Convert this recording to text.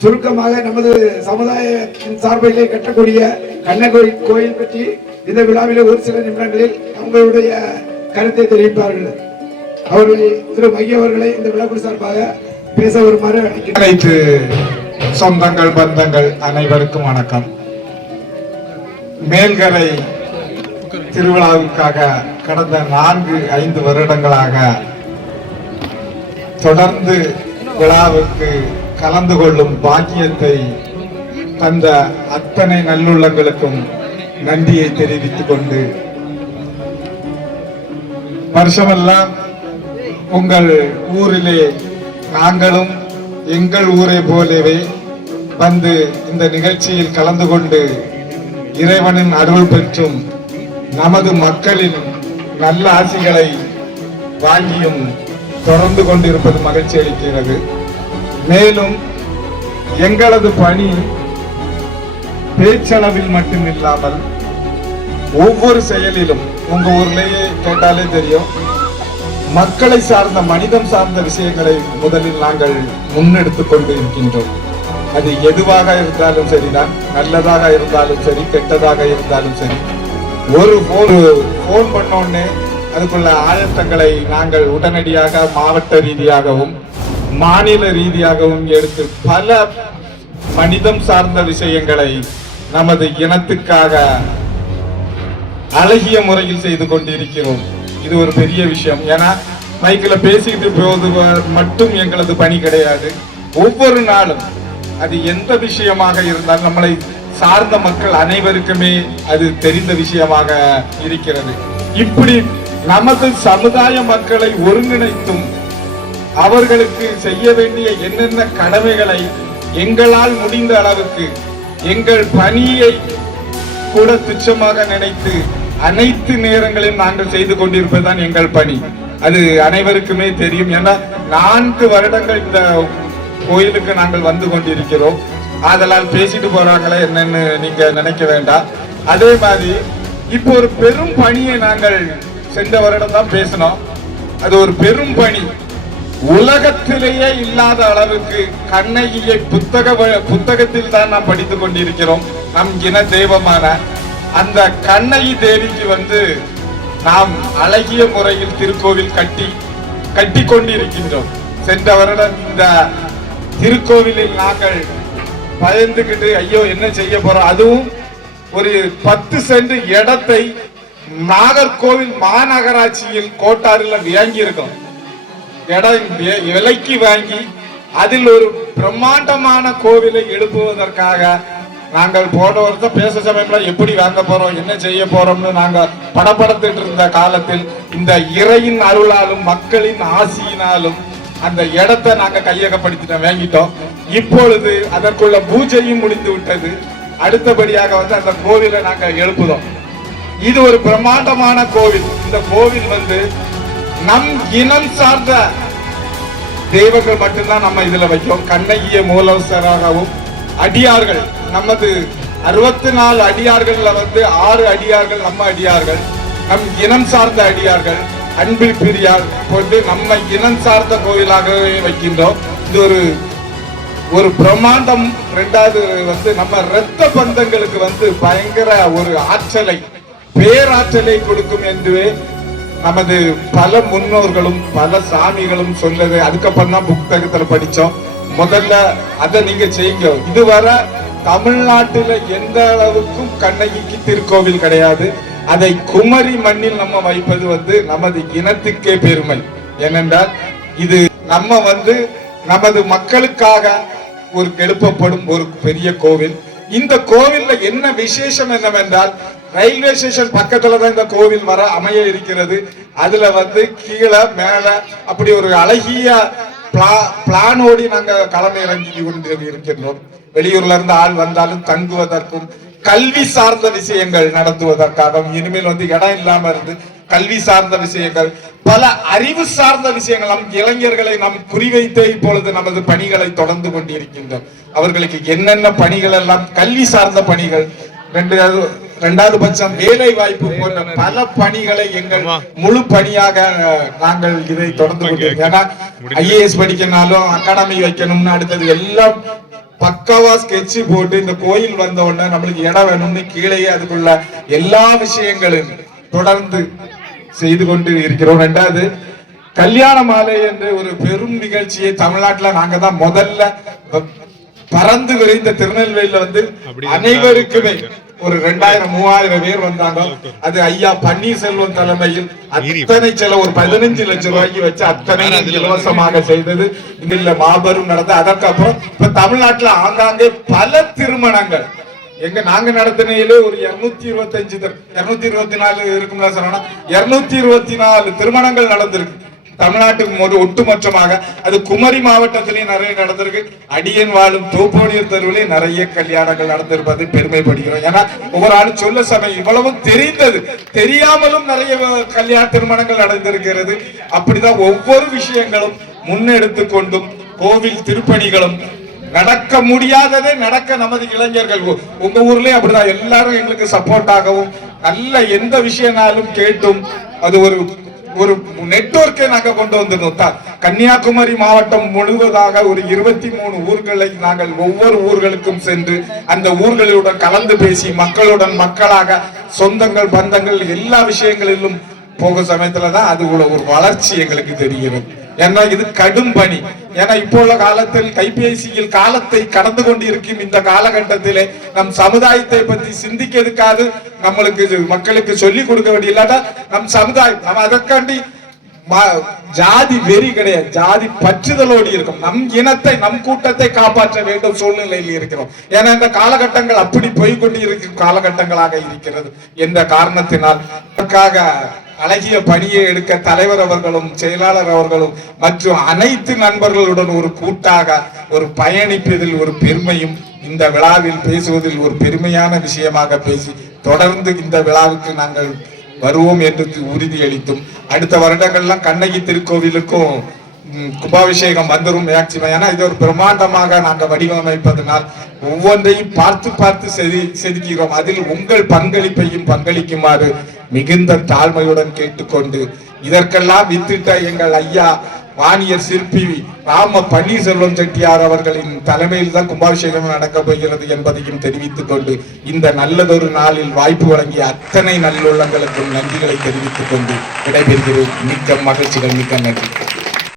சுருக்கமாக நமது சமுதாயத்தின் சார்பிலே கட்டக்கூடிய கண்ணகோயில் கோயில் பற்றி இந்த விழாவில் ஒரு சில நிமிடங்களில் அவங்களுடைய கருத்தை தெரிவிப்பார்கள். அவர்களை திரு மையவர்களை இந்த விழாக்குழு சார்பாக பேச வருமாறு அழைத்து சொந்தங்கள் பந்தங்கள் அனைவருக்கும் வணக்கம். மேல்கரை திருவிழாவுக்காக கடந்த நான்கு ஐந்து வருடங்களாக தொடர்ந்து விழாவுக்கு கலந்து கொள்ளும் பாக்கியத்தை தந்த அத்தனை நல்லுள்ளங்களுக்கும் நன்றியை தெரிவித்துக் கொண்டு வருஷமெல்லாம் உங்கள் ஊரிலே நாங்களும் எங்கள் ஊரை போலவே வந்து இந்த நிகழ்ச்சியில் கலந்து கொண்டு இறைவனின் அருள் பெற்றும் நமது மக்களின் நல்ல ஆசிகளை வாங்கியும் தொடர்ந்து கொண்டிருப்பது மகிழ்ச்சி அளிக்கிறது. மேலும் எங்களது பணி பேச்சளவில் மட்டுமில்லாமல் ஒவ்வொரு செயலிலும் உங்க ஊர்லயே கேட்டாலே தெரியும். மக்களை சார்ந்த மனிதம் சார்ந்த விஷயங்களை முதலில் நாங்கள் முன்னெடுத்து கொண்டு இருக்கின்றோம் அது எதுவாக இருந்தாலும் சரிதான் நல்லதாக இருந்தாலும் சரி கெட்டதாக இருந்தாலும் சரி. ஒரு போன் போன் பண்ணோடனே அதுக்குள்ள ஆயத்தங்களை நாங்கள் உடனடியாக மாவட்ட ரீதியாகவும் மாநில ரீதியாகவும் எடுத்து பல மனிதம் சார்ந்த விஷயங்களை நமது இனத்துக்காக அழகிய முறையில் செய்து கொண்டிருக்கிறோம். இது ஒரு பெரிய விஷயம். ஏன்னா மைக்கில் பேசிக்கிட்டு போவது மட்டும் எங்களது பணி கிடையாது. ஒவ்வொரு நாளும் அது எந்த விஷயமாக இருந்தால் நம்மளை சார்ந்த மக்கள் அனைவருக்குமே அது தெரிந்த விஷயமாக இருக்கிறது. இப்படி நமது சமுதாய மக்களை ஒருங்கிணைத்தும் அவர்களுக்கு செய்ய வேண்டிய என்னென்ன கடமைகளை எங்களால் முடிந்த அளவுக்கு எங்கள் பணியை கூட துச்சமாக நினைத்து அனைத்து நேரங்களிலும் நாங்கள் செய்து கொண்டிருப்பதுதான் எங்கள் பணி. அது அனைவருக்குமே தெரியும். ஏன்னா நான்கு வருடங்கள் இந்த கோயிலுக்கு நாங்கள் வந்து கொண்டிருக்கிறோம். ஆதலால் பேசிட்டு போறாங்களே என்னன்னு நீங்க நினைக்க வேண்டாம். அதே மாதிரி இப்போ ஒரு பெரும் பணியை நாங்கள் சென்ற வருடம் தான் பேசினோம். அது ஒரு பெரும் பணி. உலகத்திலேயே இல்லாத அளவுக்கு கண்ணகியை புத்தக புத்தகத்தில் தான் நாம் படித்துக் கொண்டிருக்கிறோம். நம் இன தெய்வமான அந்த கண்ணகி தேவிக்கு வந்து நாம் அழகிய முறையில் திருக்கோவில் கட்டி கட்டி கொண்டிருக்கின்றோம். சென்ற வருடம் இந்த திருக்கோவிலில் நாங்கள் பயந்துக்கிட்டு ஐயோ என்ன செய்ய போறோம்? அதுவும் ஒரு பத்து சென்ட் இடத்தை நாகர்கோவில் மாநகராட்சியில் கோட்டாரில் வாங்கி இருக்கோம் இடம் விலைக்கு வாங்கி அதில் ஒரு பிரம்மாண்டமான கோவிலை எழுப்புவதற்காக நாங்கள் போன வருஷம் பேச சமயம்ல எப்படி வாங்க போறோம் என்ன செய்ய போறோம்னு நாங்க படப்படுத்திட்டு இருந்த காலத்தில் இந்த இறையின் அருளாலும் மக்களின் ஆசியினாலும் அந்த இடத்தை நாங்க கையகப்படுத்திட்டோம் வாங்கிட்டோம். இப்பொழுது அதற்குள்ள பூஜையும் முடிந்து விட்டது. அடுத்தபடியாக வந்து அந்த கோவிலை நாங்க எழுப்புதோம் இது ஒரு பிரம்மாண்டமான கோவில். இந்த கோவில் வந்து நம் இனம் சார்ந்த தெய்வங்கள் மட்டும்தான் நம்ம இதுல வைக்கிறோம். கண்ணகிய மூலவசராகவும் அடியார்கள் நமது அறுபத்தி நாலு அடியார்கள்ல வந்து ஆறு அடியார்கள் நம்ம அடியார்கள் நம் இனம் சார்ந்த அடியார்கள் அன்பில் பிரியார் போட்டு நம்ம இனம் சார்ந்த கோயிலாகவே வைக்கின்றோம். இது ஒரு ஒரு பிரம்மாண்டம். ரெண்டாவது வந்து நம்ம இரத்த பந்தங்களுக்கு வந்து பயங்கர ஒரு ஆற்றலை பேராற்றலை கொடுக்கும் என்று நமது பல முன்னோர்களும் பல சாமிகளும் சொன்னது அதுக்கப்புறம் தான் புத்தகத்துல படிச்சோம் முதல்ல அதை நீங்க செய்யுங்க. இதுவரை தமிழ்நாட்டுல எந்த அளவுக்கும் கண்ணகிக்கு திருக்கோவில் கிடையாது. அதை குமரி மண்ணில் நம்ம வைப்பது வந்து நமது இனத்துக்கே பெருமை. ஏனென்றால் இது நம்ம வந்து நமது மக்களுக்காக ஒரு எழுப்பப்படும் ஒரு பெரிய கோவில். இந்த கோவில்ல என்ன விசேஷம் என்னவென்றால் ரயில்வே ஸ்டேஷன் பக்கத்துல தான் இந்த கோவில் வர அமைய இருக்கிறது. அதுல வந்து கீழே மேல அப்படி ஒரு அழகிய பிளானோடி நாங்க களம் இறங்கி கொண்டு இருக்கின்றோம். வெளியூர்ல இருந்து ஆள் வந்தாலும் தங்குவதற்கும் கல்வி சார்ந்த விஷயங்கள் நடத்துவதற்காகவும் இனிமேல் வந்து இடம் இல்லாம இருந்து கல்வி சார்ந்த விஷயங்கள் பல அறிவு சார்ந்த விஷயங்கள் நம் இளைஞர்களை நாம் குறிவைத்தே இப்பொழுது நமது பணிகளை தொடர்ந்து கொண்டிருக்கின்றோம். அவர்களுக்கு என்னென்ன பணிகள் எல்லாம் கல்வி சார்ந்த பணிகள் ரெண்டு ரெண்டாவது பட்சம் வேலை வாய்ப்பு போன்ற பல பணிகளை எங்கள் முழு பணியாக நாங்கள் இதை தொடர்ந்து கொண்டிருக்கோம். ஏன்னா ஐஏஎஸ் படிக்கனாலும் அகாடமி வைக்கணும்னு அடுத்தது எல்லாம் பக்காவா ஸ்கெட்ச் போட்டு இந்த கோயில் வந்த உடனே நம்மளுக்கு இடம் வேணும்னு கீழேயே அதுக்குள்ள எல்லா விஷயங்களும் தொடர்ந்து செய்து கொண்டு இருக்கிறோம். ரெண்டாவது கல்யாண மாலை என்ற ஒரு பெரும் நிகழ்ச்சியை தமிழ்நாட்டுல நாங்க தான் முதல்ல பறந்து விரைந்த திருநெல்வேலியில வந்து அனைவருக்குமே ஒரு ரெண்டாயிரம் மூவாயிரம் பேர் வந்தாங்க. அது ஐயா பன்னீர்செல்வம் தலைமையில் அத்தனை சில ஒரு பதினஞ்சு லட்சம் ரூபாய்க்கு வச்சு அத்தனை இலவசமாக செய்தது. இதுல மாபெரும் நடந்த அதற்கப்புறம் இப்ப தமிழ்நாட்டுல ஆங்காங்கே பல திருமணங்கள். எங்க நாங்க நடத்தினையிலே ஒரு இருநூத்தி இருபத்தஞ்சு இருநூத்தி இருபத்தி நாலு இருக்கும்ல சொன்னா இருநூத்தி இருபத்தி நாலு திருமணங்கள் நடந்திருக்கு. தமிழ்நாட்டுக்கு ஒரு ஒட்டுமொத்தமாக அது குமரி மாவட்டத்திலேயும் நிறைய நடந்திருக்கு. அடியன் வாழும் தோப்போடியர் தெருவிலே நிறைய கல்யாணங்கள் நடந்திருப்பது பெருமைப்படுகிறோம். ஏன்னா ஒவ்வொரு ஆளும் சொல்ல சமயம் இவ்வளவும் தெரிந்தது. தெரியாமலும் நிறைய கல்யாண திருமணங்கள் நடந்திருக்கிறது. அப்படிதான் ஒவ்வொரு விஷயங்களும் முன்னெடுத்து கொண்டும் கோவில் திருப்பணிகளும் நடக்க முடியாததே நடக்க நமது இளைஞர்கள். உங்க ஊர்லயே அப்படிதான். எல்லாரும் எங்களுக்கு சப்போர்ட் ஆகவும் நல்ல எந்த விஷயனாலும் கேட்டும். அது ஒரு ஒரு நெட்வொர்க்கை நாங்க கொண்டு வந்திருந்தோம் கன்னியாகுமரி மாவட்டம் முழுவதாக ஒரு இருபத்தி மூணு ஊர்களை நாங்கள் ஒவ்வொரு ஊர்களுக்கும் சென்று அந்த ஊர்களுடன் கலந்து பேசி மக்களுடன் மக்களாக சொந்தங்கள் பந்தங்கள் எல்லா விஷயங்களிலும் போக சமயத்துல தான் அது உள்ள ஒரு வளர்ச்சி எங்களுக்கு தெரிகிறது. ஏன்னா இது கடும் பணி. ஏன்னா இப்போ உள்ள காலத்தில் கைபேசியில் காலத்தை கடந்து கொண்டு இருக்கும் இந்த காலகட்டத்திலே நம் சமுதாயத்தை பற்றி சிந்திக்கிறதுக்காது நம்மளுக்கு மக்களுக்கு சொல்லி கொடுக்க வேண்டிய இல்லாட்டா நம் சமுதாயம் நம்ம அதற்காண்டி ஜாதி வெறி கிடையாது. ஜாதி பற்றுதலோடு இருக்கும். நம் இனத்தை நம் கூட்டத்தை காப்பாற்ற வேண்டும் சூழ்நிலையில் இருக்கிறோம். ஏன்னா இந்த காலகட்டங்கள் அப்படி போய்கொண்டு இருக்கும் காலகட்டங்களாக இருக்கிறது. என்ற காரணத்தினால்? அதற்காக அழகிய பணியை எடுக்க தலைவர் அவர்களும் செயலாளர் அவர்களும் மற்றும் அனைத்து நண்பர்களுடன் ஒரு கூட்டாக ஒரு பயணிப்பதில் ஒரு பெருமையும் இந்த விழாவில் பேசுவதில் ஒரு பெருமையான விஷயமாக பேசி தொடர்ந்து இந்த விழாவுக்கு நாங்கள் வருவோம் என்று உறுதியளித்தும் அடுத்த வருடங்கள்லாம் கண்ணகி திருக்கோவிலுக்கும் கும்பாபிஷேகம் வந்துரும் மேக்சிமம். ஏன்னா இது ஒரு பிரம்மாண்டமாக நாங்கள் வடிவமைப்பதனால் ஒவ்வொன்றையும் பார்த்து பார்த்து செதி செதுக்கிறோம் அதில் உங்கள் பங்களிப்பையும் பங்களிக்குமாறு மிகுந்த தாழ்மையுடன் கேட்டுக்கொண்டு இதற்கெல்லாம் வித்திட்ட எங்கள் ஐயா வாணியர் சிற்பி ராம பன்னீர்செல்வம் செட்டியார் அவர்களின் தலைமையில் தான் கும்பாபிஷேகம் நடக்கப் போகிறது என்பதையும் தெரிவித்துக் கொண்டு இந்த நல்லதொரு நாளில் வாய்ப்பு வழங்கிய அத்தனை நல்லுள்ளங்களுக்கும் நன்றிகளை தெரிவித்துக் கொண்டு விடைபெறுகிறேன். மிக்க மகிழ்ச்சிகள் மிக்க நன்றி.